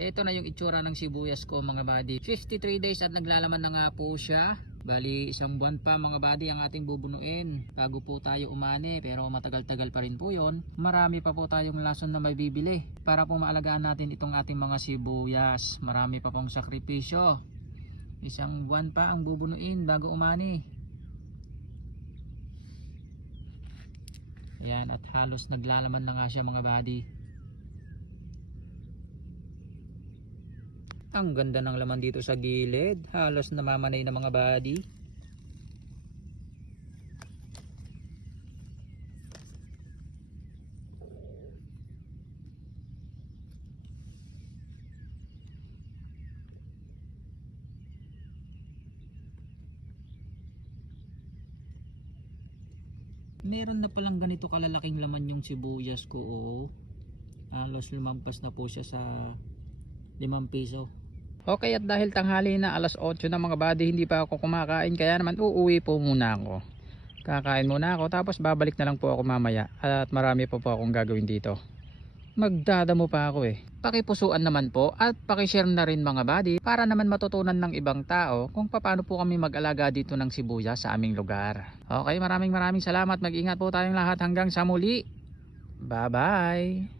Ito na yung itsura ng sibuyas ko mga buddy. 53 days at naglalaman na nga po siya. Bali isang buwan pa mga buddy ang ating bubunuin bago po tayo umani, pero matagal-tagal pa rin po yon. Marami pa po tayong lason na may bibili para po maalagaan natin itong ating mga sibuyas. Marami pa pong sakripisyo. Isang buwan pa ang bubunuin bago umani. Ayan, at halos naglalaman na nga siya mga buddy. Ang ganda ng laman dito sa gilid, halos namamanay na mga buddy. Meron na palang ganito kalalaking laman yung sibuyas ko, oh. Halos lumampas na po siya sa 5 piso. Okay, at dahil tanghali na, alas 8 na mga buddy, hindi pa ako kumakain, kaya naman uuwi po muna ako. Kakain muna ako, tapos babalik na lang po ako mamaya. At marami pa po akong gagawin dito. Magdadamo pa ako eh. Pakipusuan naman po at pakishare na rin mga buddy, para naman matutunan ng ibang tao kung paano po kami mag-alaga dito ng sibuyas sa aming lugar. Okay, maraming salamat. Mag-ingat po tayong lahat hanggang sa muli. Bye bye.